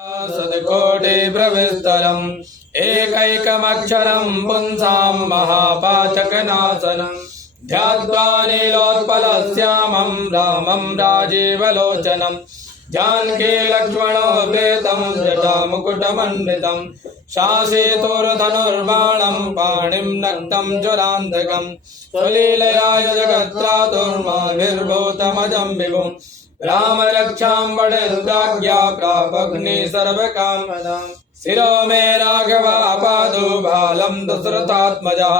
सदकोटि प्रविस्तरम् एकैकमक्षरं पुंसां महापातकनाशनं ध्यात्वा नीलोत्पलश्यामं रामं राजीवलोचनं जानकी लक्ष्मणो प्रेतं जटामुकुटमण्डितं शासितोर्धनुर्बाणं पाणिं नक्तं ज्वरान्धकं स्वलीलया जगत्त्रातुर्माभिर्भूतमजं विभुम् राम रक्षां बड़ेन्द्राज्ञा प्रापग्नि सर्वकामदां शिरो मे राघवा पादो बालं दशरथात्मजः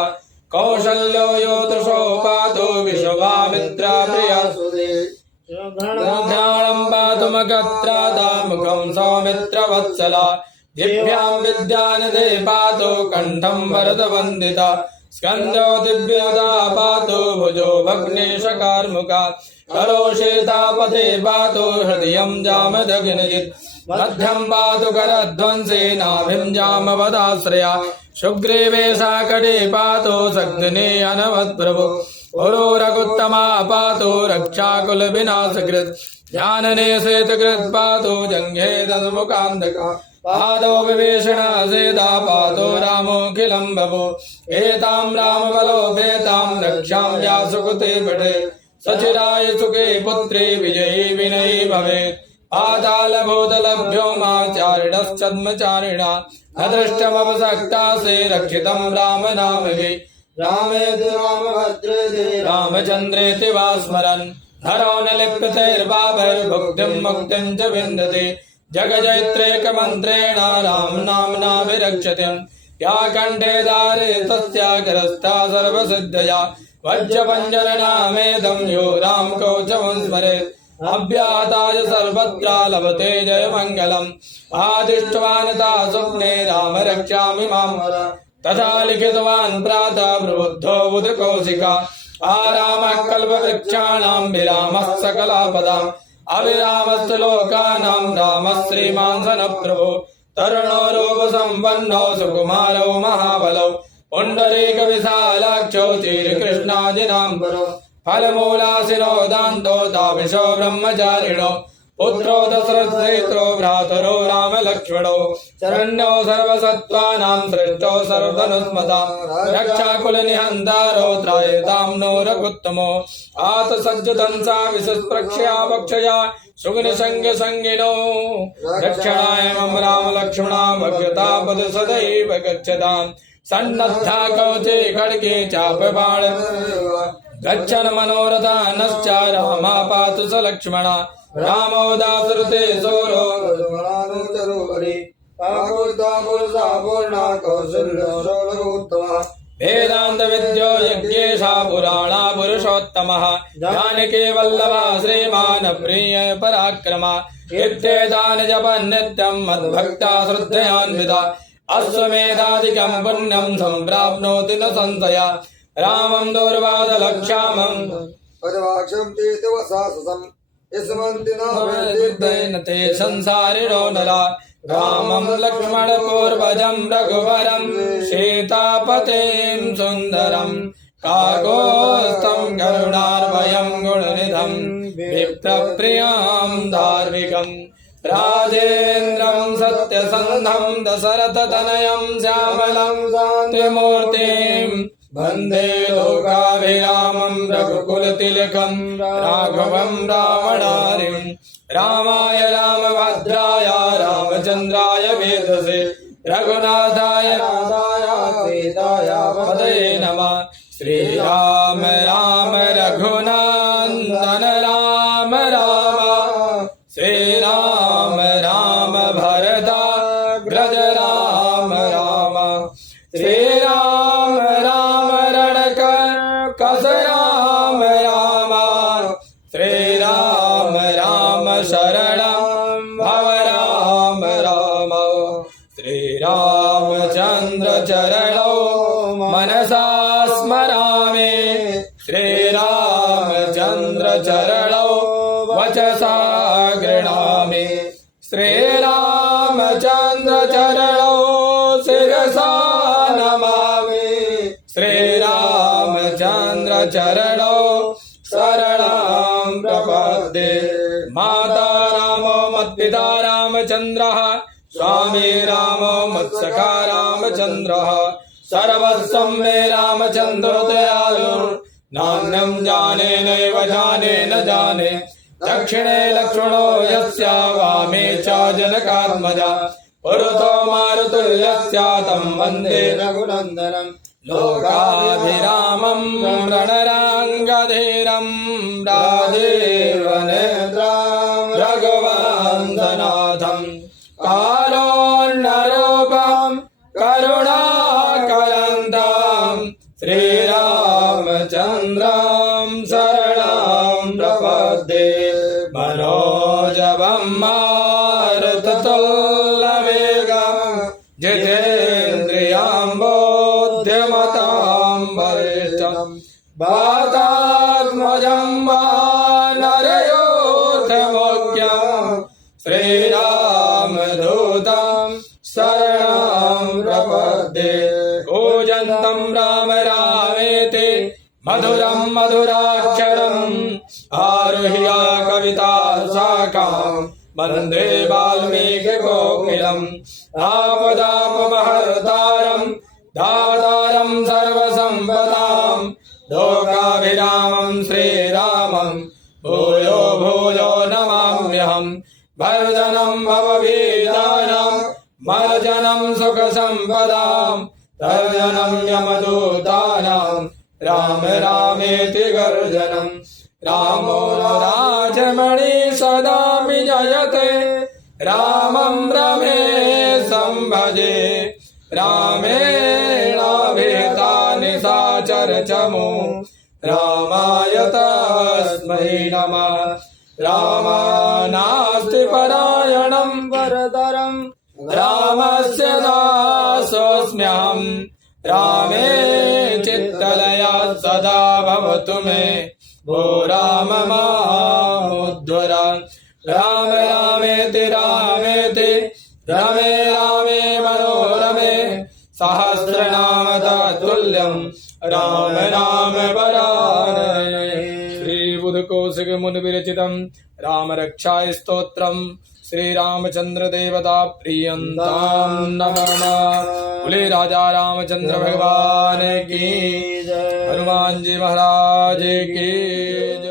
कौशल्यो योधृशो पादो विश्वामित्रा प्रिया सुदे घ्राणं पातु मगत्रादा मुखं सौमित्रवत्सला दिव्यां विद्यानिधे पातु कण्ठं वरदवन्दिता स्कन्धो दिव्यदा पातु भुजो भग्नेशकार्मुका करोषेतापथे पातु हृदयं जामदग्निजित् मध्यं पातु करध्वंसे नाभिं जामवदाश्रया सुग्रीवे साकटे पातु सग्ने अनवत्प्रभु पुरोरगुत्तमा पातु रक्षाकुलविनाशकृत् जानने श्वेतकृत् पातु जङ्घे दशमुखान्धका पादो विभीषण सेदा पातो रामोऽखिलं बभो एतां रामबलोपेतां रक्षां या सुकृते पठे सचिराय सुखे पुत्रे विजयी विनयी भवेत् पातालभूतलभ्योमाचारिणश्चद्मचारिणा न दृष्टमवसक्तासे रक्षितं राम नामभिः रामेति रामभद्रेति रामचन्द्रेति वा स्मरन् हरो न लिप्यतैर्भावैर्भुक्तिं मुक्तिं च विन्दति जगजैत्रेकमन्त्रेण राम नाम्ना विरक्षतिं या कण्ठे दारे तस्या करस्था सर्वसिद्धया वज्रपञ्जरनामेदं यो राम कवचं स्मरेत् अव्याहताय सर्वत्र लभते जयमङ्गलम् आदिष्टवानता स्वप्ने राम रक्षामि मां तथा लिखितवान् प्रातः प्रबुद्धो बुधकौशिका आरामः कल्पवृक्षाणां विरामः सकलापदाम् अविरामस्य लोकानां रामः श्रीमान् सनप्रभो तरुणो रूपसम्पन्नो सुकुमारो महाबलौ पुण्डरीकविशालाक्षो श्रीकृष्णाजिनाम्बरो फलमूलासिनो दान्तो ताविशो ब्रह्मचारिणो पुत्रो दशरथेत्रो भ्रातरो रामलक्ष्मणो शरण्यो सर्वसत्त्वानां श्रेष्ठो सर्वधनुष्मता रक्षाकुलनिहन्तारो त्रायतां नो रघुत्तमो आतसज्जतंसा विशस्प्रक्ष्या वक्षया सुगुणसंज्ञसंगिनो रक्षणाय मम रामलक्ष्मणा भग्यतापद सदैव गच्छताम् सन्नद्धा कवचे खड्गे चापबाण गच्छन् मनोरथानश्च रामा पातु स लक्ष्मणा रामो दासरथे सोरो वेदांत विद्यो यज्ञेशा पुराणा पुरुषोत्तमः जानकी वल्लभा श्रीमान् प्रिय पराक्रमा इत्येतानि जपन् नित्यं मद्भक्ता श्रद्धयान्विता अश्वमेधादिकं पुण्यं सम्प्राप्नोति न संशया रामं दूर्वादलक्ष्यामं पदवाक्षं तीर्थवसाससं यस्मन्ति न वेदिद्दैन ते संसारिणो नरा रामं लक्ष्मणपूर्वजं रघुवरं सीतापतिं सुन्दरं काकोस्तं करुणार्वयं गुणनिधं विप्रप्रियां धार्मिकम् राजेन्द्रं सत्यसन्धं दशरथतनयं श्यामलं शान्तिमूर्तिं वन्दे लोकाभिरामं रघुकुलतिलकं राघवं रावणारिं रामाय रामभद्राय रामचन्द्राय वेदसे रघुनाथाय नाथाय सीताय पतये नमः श्रीराम राम रघुनन्दन राम राम श्रीराम राम भरताग्रज राम राम श्रीराम राम रणकस राम राम श्रीराम राम शरणं भव राम राम श्रीरामचन्द्र चरणौ मनसा स्मरामि श्रीरामचन्द्र चरणौ वचसा गृह्णामि श्रीरामचन्द्र चरणौ शिरसा नमामि श्रीरामचन्द्र चरणौ शरणं प्रपद्ये माता रामो मत्पिता राम रामचन्द्रः स्वामी रामो मत्सखा रामचन्द्रः सर्वस्वं मे रामचन्द्रो दयालु नान्यं जाने नैव जाने न जाने दक्षिणे लक्ष्मणो यस्य वामे च जनकात्मजा पुरतो मारुतुर्यस्य तं वन्दे रघुनन्दनं लोकाभिरामं रणराङ्गधीरं राजीवनेत्रं रघुवन्दनाथं कारुण्यरूपं करुणाकरन्तं श्रीरामचन्द्रं शरणं प्रपद्ये मनोजवं मारुततुल्यवेगं जितेन्द्रियं बुद्धिमतां वरिष्ठं वातात्मजं वानरयोधमुख्यं श्रीरामदूतं शरणं प्रपद्ये कूजन्तं राम रामेति मधुरं मधुराक्षरम् आरुह्य कविता शाखां वन्दे वाल्मीकिकोकिलम् आपदापहर्तारं दातारं सर्वसम्पदां लोकाभिरामं श्रीरामं भूयो भूयो नमाम्यहम् वर्धनं भवभीतानां मर्जनं सुखसम्पदां तर्जनं यमदूतानां राम रामेति गर्जनं रामो राजमणि सदा विजयते रामं रमेशं भजे रामेणाभिहिता निशाचर चमु रामाय तस्मै नमः रामानास्ति परायणं वरदरं रामस्य दासोऽस्म्यहम् रामे चित्तलया सदा भवतु मे भो राम मामुद्धर राम रामेति रामेति रमे रामे मनोरमे सहस्रनाम तत्तुल्यं राम राम वरानने। श्री बुधकौशिक मुनि विरचितं राम रक्षाय स्तोत्रम् श्री रामचंद्र देवता प्रियंताम नमः। बोले राजा रामचंद्र भगवान की, हनुमान जी महाराज की जय।